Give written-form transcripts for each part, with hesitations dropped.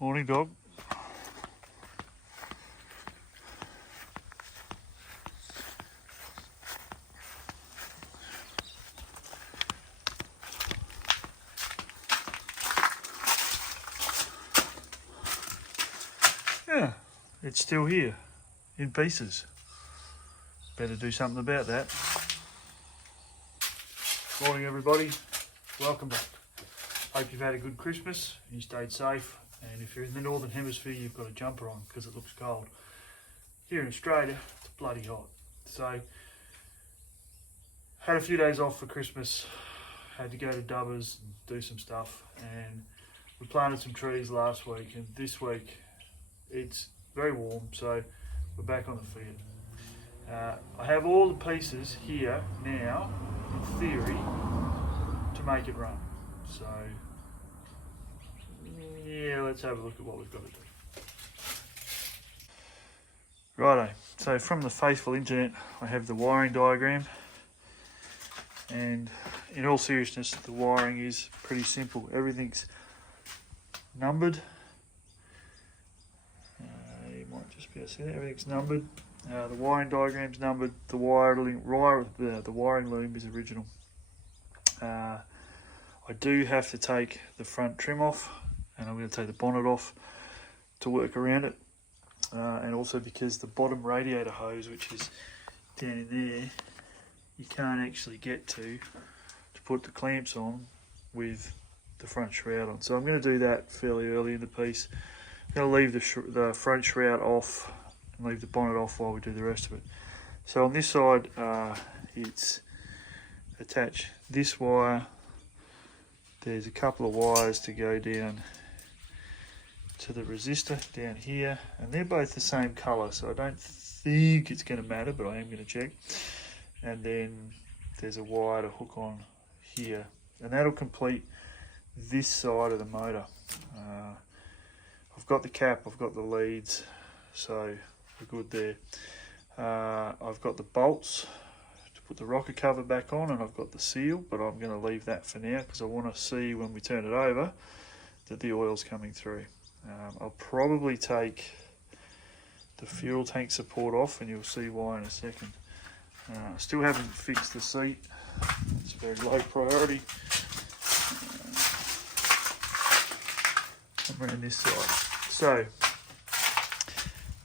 Morning, dog. Yeah, it's still here, in pieces. Better do something about that. Morning, everybody. Welcome back. Hope you've had a good Christmas, you stayed safe, and if you're in the Northern Hemisphere, you've got a jumper on because it looks cold. Here in Australia, it's bloody hot. So, had a few days off for Christmas, had to go to Dubbers and do some stuff, and we planted some trees last week, and this week it's very warm, so we're back on the Fiat. I have all the pieces here now, in theory, to make it run. So, yeah, let's have a look at what we've got to do. Righto, so from the faithful internet, I have the wiring diagram. And in all seriousness, the wiring is pretty simple. Everything's numbered. You might just be able to see that. Everything's numbered. The wiring diagram's numbered. The wiring loom is original. I do have to take the front trim off, and I'm going to take the bonnet off to work around it. And also because the bottom radiator hose, which is down in there, you can't actually get to put the clamps on with the front shroud on. So I'm going to do that fairly early in the piece. I'm going to leave the front shroud off and leave the bonnet off while we do the rest of it. So on this side, it's attached this wire. There's a couple of wires to go down to the resistor down here, and they're both the same colour, so I don't think it's going to matter, but I am going to check. And then there's a wire to hook on here, and that'll complete this side of the motor. I've got the cap, I've got the leads, so we're good there. I've got the bolts to put the rocker cover back on, and I've got the seal, but I'm going to leave that for now because I want to see when we turn it over that the oil's coming through. I'll probably take the fuel tank support off, and you'll see why in a second. Still haven't fixed the seat. It's a very low priority. Around this side. So,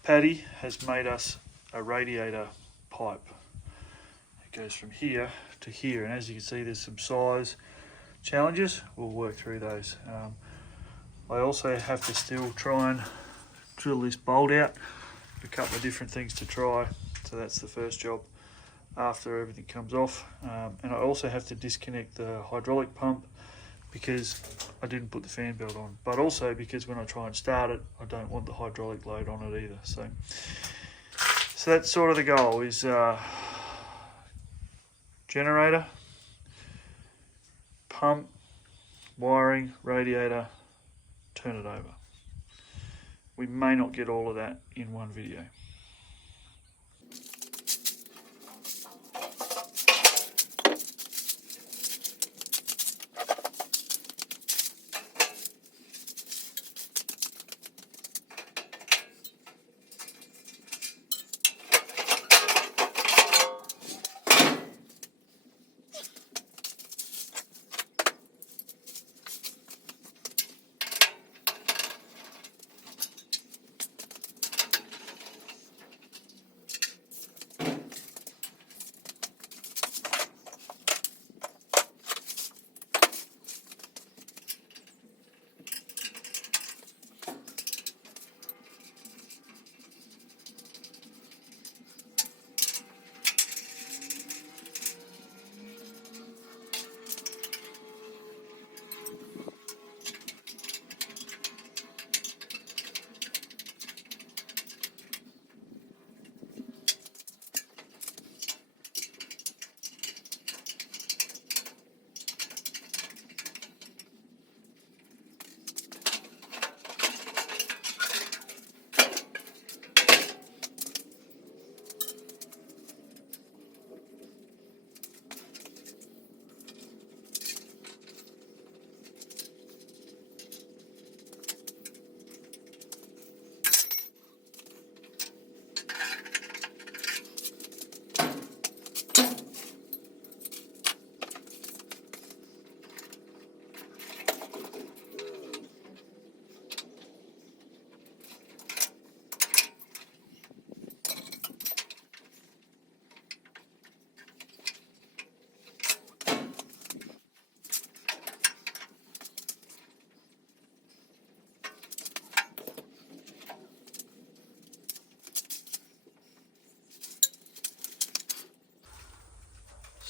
Paddy has made us a radiator pipe. It goes from here to here, and as you can see, there's some size challenges. We'll work through those. I also have to still try and drill this bolt out. A couple of different things to try. So that's the first job after everything comes off. And I also have to disconnect the hydraulic pump because I didn't put the fan belt on, but also because when I try and start it, I don't want the hydraulic load on it either. So that's sort of the goal, is generator, pump, wiring, radiator, turn it over. We may not get all of that in one video.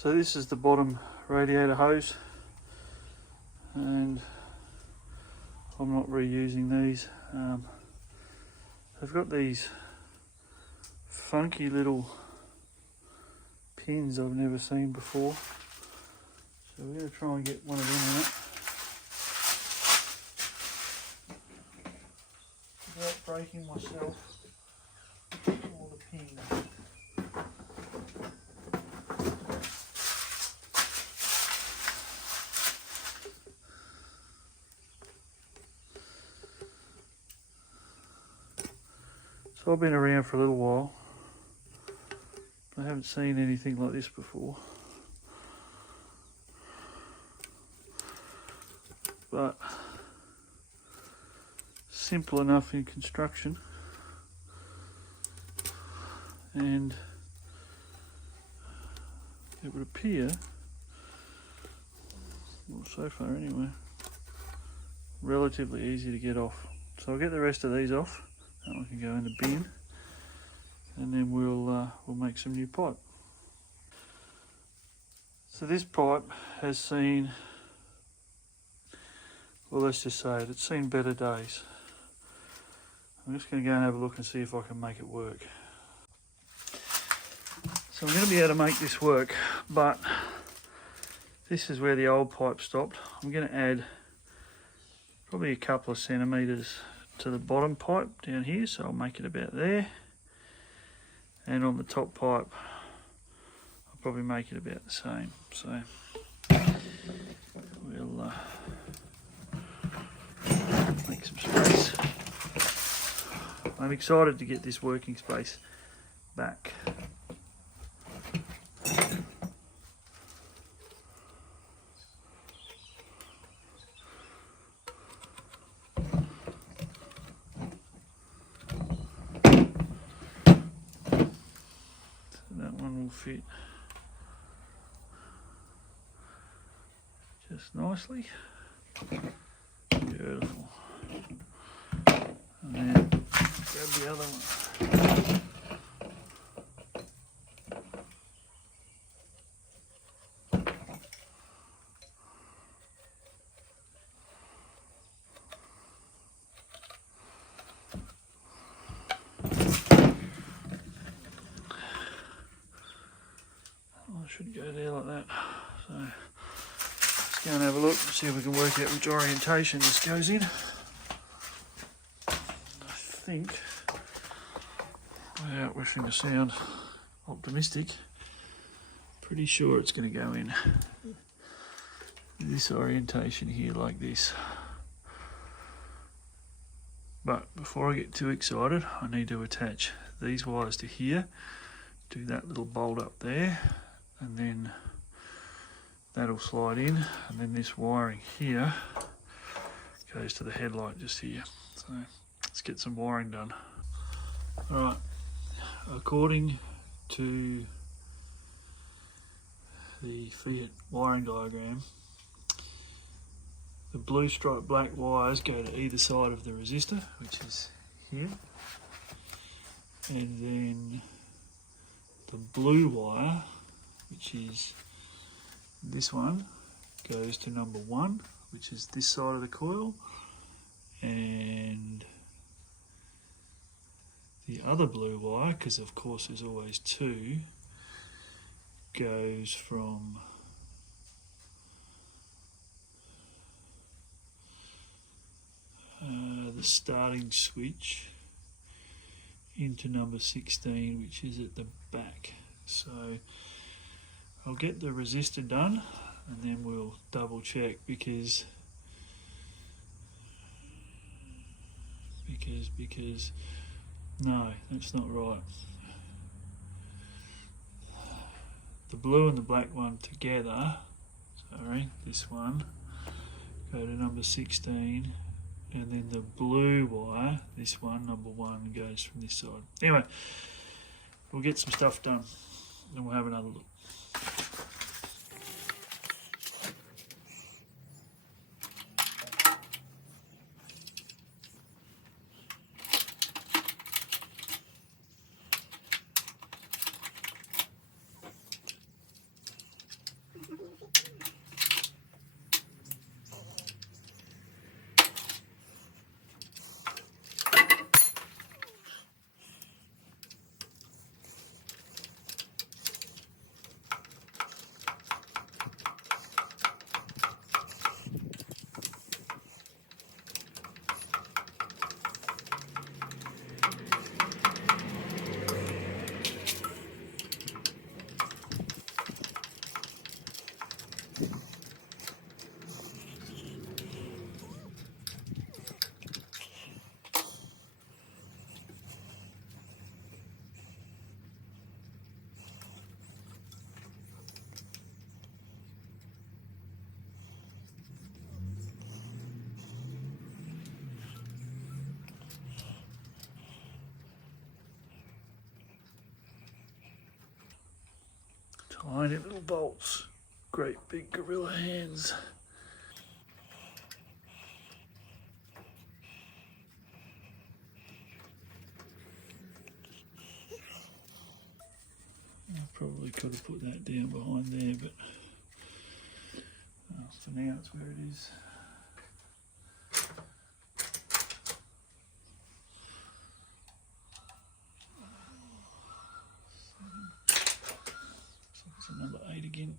So this is the bottom radiator hose, and I'm not reusing these. They've got these funky little pins I've never seen before, so we're going to try and get one of them in it without breaking myself or the pin. So I've been around for a little while. I haven't seen anything like this before. But simple enough in construction, and it would appear, well, so far anyway, relatively easy to get off. So I'll get the rest of these off. That one can go in the bin, and then we'll make some new pipe. So this pipe has seen, well, let's just say it's seen better days. I'm just going to go and have a look and see if I can make it work. So I'm going to be able to make this work, but this is where the old pipe stopped. I'm going to add probably a couple of centimetres to the bottom pipe down here, so I'll make it about there. And on the top pipe, I'll probably make it about the same. So we'll make some space. I'm excited to get this working space back. That one will fit just nicely. Beautiful. And then grab the other one. I should go there like that. So let's go and have a look and see if we can work out which orientation this goes in. I think, without wishing to sound optimistic, pretty sure it's going to go in this orientation here like this. But before I get too excited, I need to attach these wires to here, do that little bolt up there, and then that'll slide in, and then this wiring here goes to the headlight just here. So let's get some wiring done. Alright, according to the Fiat wiring diagram, the blue striped black wires go to either side of the resistor, which is here, and then the blue wire, which is this one, goes to number 1, which is this side of the coil, and the other blue wire, because of course there's always 2, goes from the starting switch into number 16, which is at the back. So I'll get the resistor done and then we'll double check because no, that's not right. The blue and the black one together, sorry, this one, go to number 16, and then the blue wire, this one, number 1, goes from this side. Anyway, we'll get some stuff done and we'll have another look. Tiny little bolts, great big gorilla hands. I probably could have put that down behind there, but for now it's where it is. It's a number 8 again.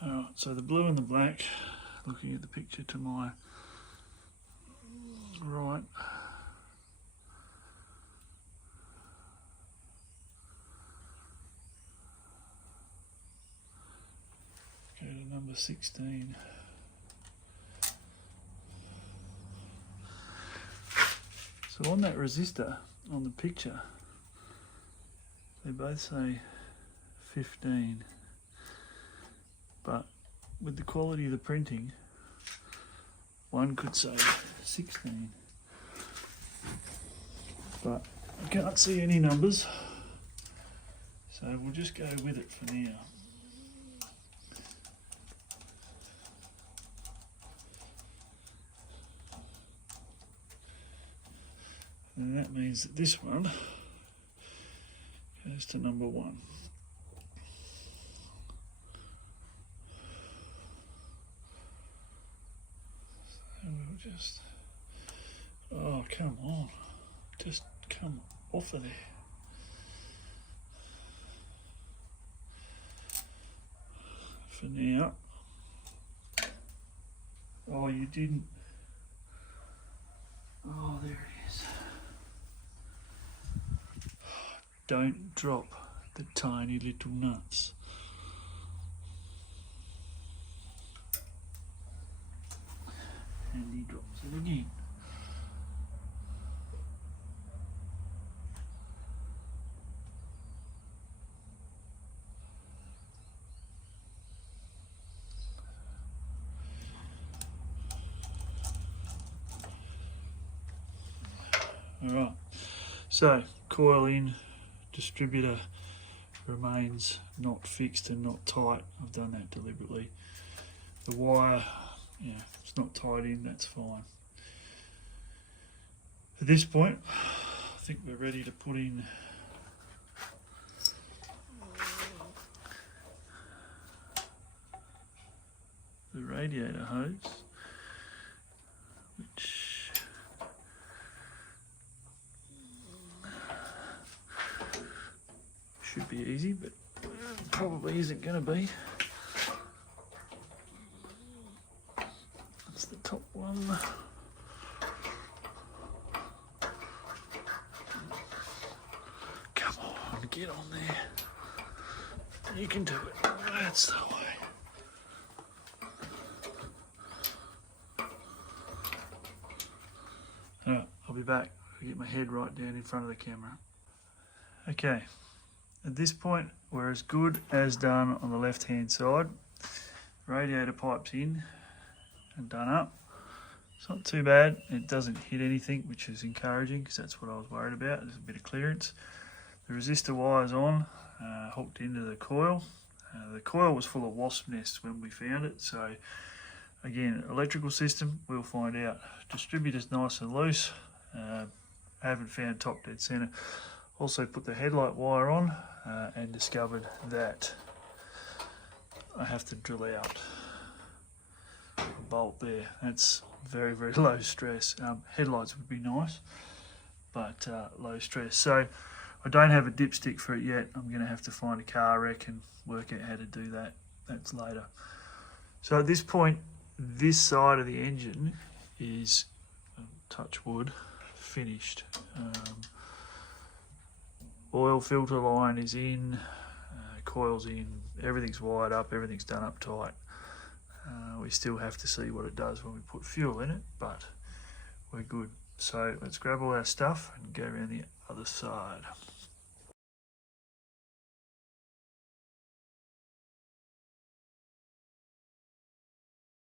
Alright, so the blue and the black, looking at the picture to my right. Go to number 16. So on that resistor, on the picture, they both say 15. But with the quality of the printing, one could say 16. But I can't see any numbers, so we'll just go with it for now. And that means that this one goes to number 1. We'll just, oh come on, just come off of there. For now. Oh, you didn't. Oh, there it is. Don't drop the tiny little nuts. And he drops it again. Alright, so coil in, distributor remains not fixed and not tight. I've done that deliberately. The wire, yeah, it's not tied in, that's fine. At this point, I think we're ready to put in the radiator hose, which should be easy, but probably isn't going to be. That's the top one. Come on, get on there. You can do it. That's the way. Alright, I'll be back. I'll get my head right down in front of the camera. Okay. At this point, we're as good as done on the left-hand side. Radiator pipe's in and done up. It's not too bad. It doesn't hit anything, which is encouraging because that's what I was worried about. There's a bit of clearance. The resistor wire's on, hooked into the coil. The coil was full of wasp nests when we found it. So again, electrical system, we'll find out. Distributor's nice and loose. I haven't found top dead center. Also put the headlight wire on and discovered that I have to drill out a bolt there. That's very, very low stress. Headlights would be nice, but low stress. So I don't have a dipstick for it yet. I'm going to have to find a car wreck and work out how to do that. That's later. So at this point, this side of the engine is, touch wood, finished. Oil filter line is in, coil's in, everything's wired up, everything's done up tight. we still have to see what it does when we put fuel in it, but we're good. So let's grab all our stuff and go around the other side.